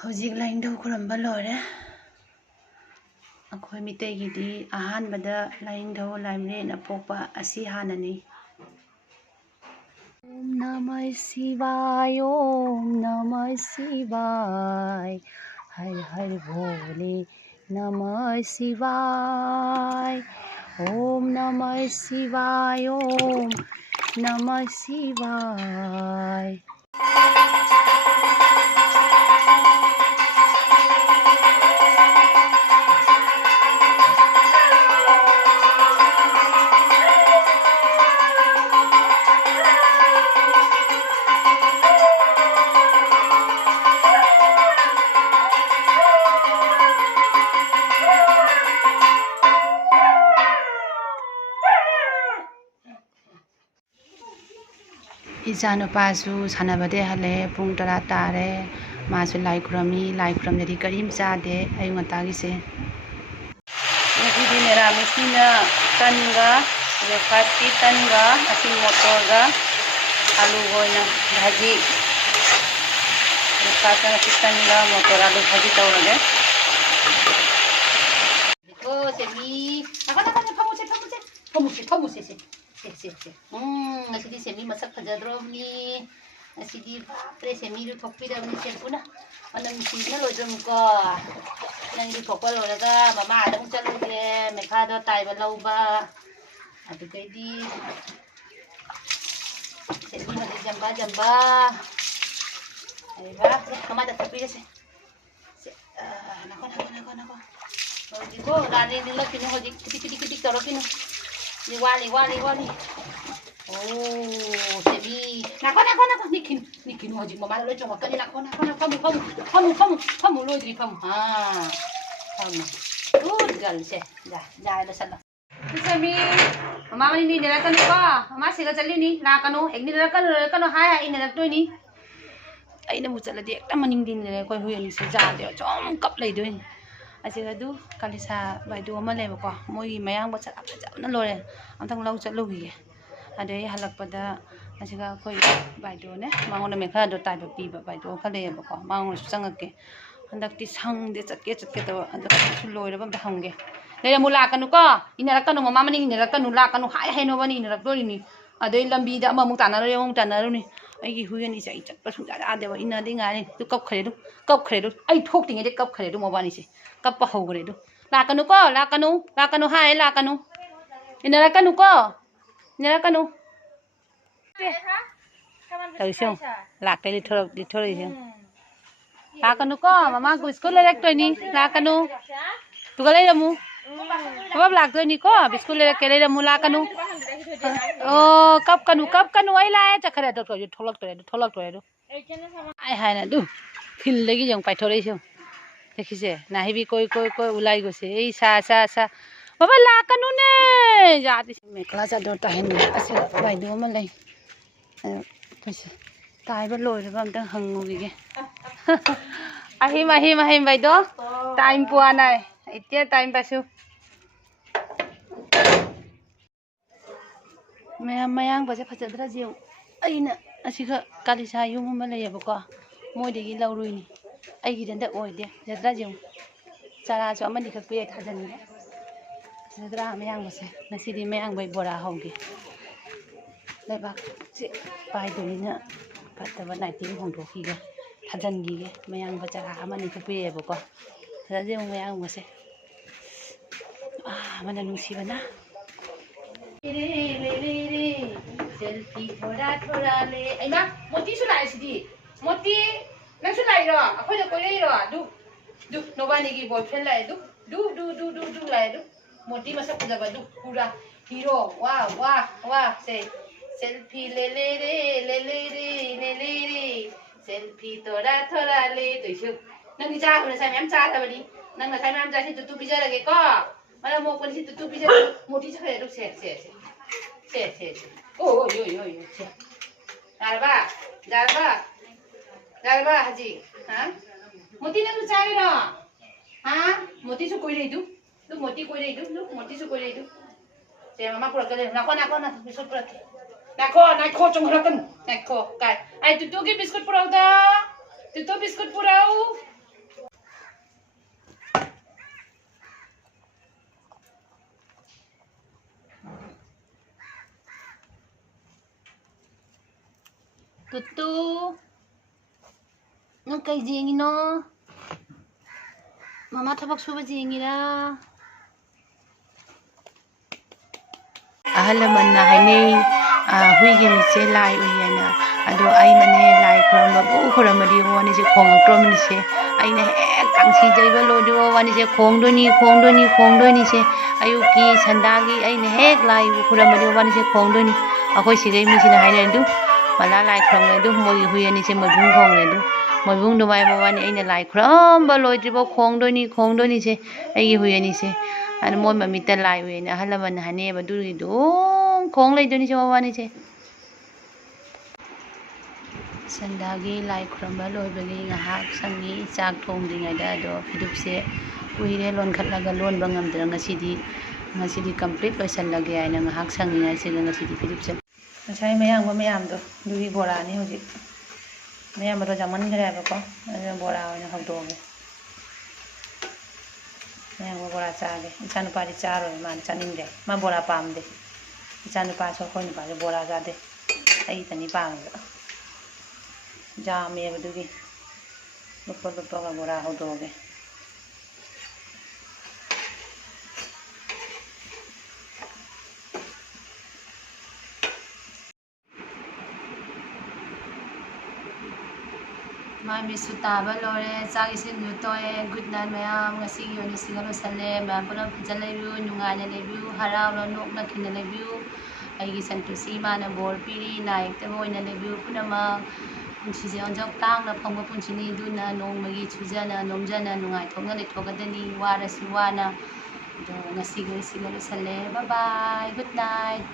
ꯍꯧꯖꯤꯛ ꯂꯥꯏꯅꯤꯡꯊꯧ ꯈꯨꯔꯨꯝꯕ ꯂꯣꯏꯔꯦ ꯑꯩꯈꯣꯏ ꯃꯤꯇꯩꯒꯤꯗꯤ ꯑꯍꯥꯟꯕꯗ ꯂꯥꯏꯅꯤꯡꯊꯧ ꯂꯥꯏꯃꯔꯦꯟ ꯄꯣꯛꯄ ꯑꯁꯤ ꯍꯥꯟꯅꯅꯤ ओम नमः शिवाय ओम नमः शिवाय हर हर भोले नमः शिवाय ओम नमः शिवाय ओम नमः शिवाय इचानुपासु सानबदे हले पुंग 10 तारे मासु लाई खुरमी लाई खुरमदे करीम चादे अयु ngataगिसे नगीदी निरामिसनिना तनगा ब्रेकफास्ट तनगा असिंग मोटरगा आलू गोइना भाजी ब्रेकफास्ट असिंग तनगा मोटर आलू भाजी तौरगे ओ semi फमुसे asidi semi masak fajadromni asidi pre semi du thokpidamni sempuna anam sina lojum ko nangi thokpa loraga mama adam chaluge mekha do taiba lauba adu kaidi semi madi jamba aiba mama da thokpida se nako hoji ko rani dilo kini hoji kitik torokino ni wali oh sebi nako nikin hoji mama lo jong kani nako pamu lo jri pamu pamu good girl se ja lo sala sebi mama ni dera kan ko mama siga chali ni na kanu ekni dera kan hai ina rak toi ni aina mu chala de ekta maning din le koi hui ni se ja de chom kap lai doi asiga du kalisa bai du ama le ko moi mayang ba chala na lore amthang lau chalu gi adai halakpada asiga koi bai du ne mangona mekha do tai ba pi ba bai du khale ba ko mangona su changake handak ti sang de chatke to andak su loi ba hamge le mu la kanu ko ina rak kanu mama maning ina rak kanu la kanu hai no bani ina rak dori ni adai lambi da ama mu tanaro ni ai gi huyen ni sai chat pa su da de ba ina de ngani tu kap khare du ai thok ting de kap khare du mobani se kap pa hogre du la kanu hai la kanu ina rak kanu ko ina rak kanu tau siong la kai li thoroi siong la kanu ko mama ko school le lek toi ni la kanu tu ga lai ramu mama lak toi ni ko school le ke lai ramu la kanu oh kap kanu ai la ta khare to tholak toi du ai hai na du phil legi jong pai thorei siong देखिसे नाहिबी कोई उलाई गसे ए सा बाबा ला कनु ने जाति मेखला चादर ताहेन असे बाइदो म लै तसे ताइबा लोइरबा हमतंग हंगुगिगे अहिम बाइदो टाइम पुआ नाय इते टाइम पासु मयांग बसे फजद्रा जिउ अइना असिगा कालिसा युम म लैयबको मोइदेगी लौरुइनी ꯑꯩꯒꯤꯗ ꯑꯣꯏꯗꯦ ꯖꯗ꯭ꯔꯥ ꯖꯤꯎ ꯆꯥꯔꯥꯁꯨ ꯑꯃꯅꯤ ꯈꯛ ꯄꯤꯔꯦ ꯊꯥꯖꯟꯒꯦ ꯖꯗ꯭ꯔꯥ ꯃꯌꯥꯡꯕꯁꯦ ꯉꯁꯤꯗꯤ ꯃꯌꯥꯡꯕꯩ ꯕꯣꯔꯥ ꯍꯧꯒꯦ ꯂꯩꯕꯥꯛꯁꯦ ꯄꯥꯏꯗꯣꯏꯅꯤꯅ ꯐꯠꯇꯕ ꯅꯥꯏꯇꯤꯡ ꯍꯣꯡꯗꯣꯛꯈꯤꯒꯦ ꯊꯥꯖꯟꯈꯤꯒꯦ ꯃꯌꯥꯡꯕ ꯆꯥꯔꯥ ꯑꯃꯅꯤ ꯈꯛ ꯄꯤꯔꯦꯕꯀꯣ ꯖꯗ꯭ꯔꯥ ꯃꯌꯥꯡꯕꯁꯦ ꯑꯃꯅ ꯅꯨꯡꯁꯤꯕꯅ ꯁꯦꯜꯐꯤ ꯊꯣꯔꯥ ꯂꯦ ꯑꯩꯃ ꯃꯣꯇꯤꯁꯨ ꯂꯥꯛꯏꯁꯤꯗꯤ ꯃꯣꯇꯤ नंसु लाइरो अखोय कोइ रैरो दु नोबानी की बॉयफ्रेंड लाइ दु लाइ दु मोटी मसक फजबा दु पूरा हीरो वाह से सेल्फी ले रे सेल्फी थोड़ा ले दुइसु नंगी चा हुन साइ मैम चा तबनी नंग साइ मैम जासि तुतु बिजरगे को मला मोकन सि तुतु बिजर मोटी छखे दु से ओ यो से जारबा हाजी हां मोती नंग चाइ र हां मोती सु कोइ रे दु मोती कोइ रे दु से मामा पुरा करे नाको बिस्कुट पुरा नाको चंगरकन नाको काय आई तुतु के बिस्कुट पुराउ दा तुतु biscuit पुराउ Tutu, nang kay jengino? Mama tabak suba jengira. ahal lamanna hainei huigi mise lai uyana ado ainane lai khuramba bu khuramadi wani je khong akrom se aina he kangsi jaiba lodi wani je khongdoni se ayuki sandagi aina he lai khuramadi wani je khongdoni akoi sigai misina haina du mala lai khurang du moi huyani se mabung khong du mabung du mai wani aina lai khuramba lodi bo khongdoni se ai huyani se anh môi mà mình tên lại về nè hay là mình hãy nè và đuôi đúng con lấy cho đi cho anh chứ sandagi lai khuramba loi bagi ngahak sangi chak thong dingai da do fidup se uire lon khatlaga lon bangam dra ngasi di complete loisanlage aina ngahak sangi ngai se ngasi di fidup se Masai mayang ba mayam do dui bora ni hoji. Mayam ro jaman khare ba ko. Bora oina hawdoge. Mayang ba bora chaage. Ichan pa ri charo man chaning de. Ma bora pam de. Ichan pa so ko ni pa bora ga de. Ai tani pam ga. Jam ye ba dugi. Lupa ga bora hawdoge. Mai mi su taba lore chak isin nu toye good night mayam ngasi yoni singalo sale mayam pura phajal lebiu nungana lebiu harau lo nok na khina lebiu aigi santusi mana bor piri naik te boina lebiu punama punchi je onjok tang na phangba punchi ni duna nongmagi chujana nomjana nungai thongna le thogadani wara su wana do ngasi go singalo sale bye bye good night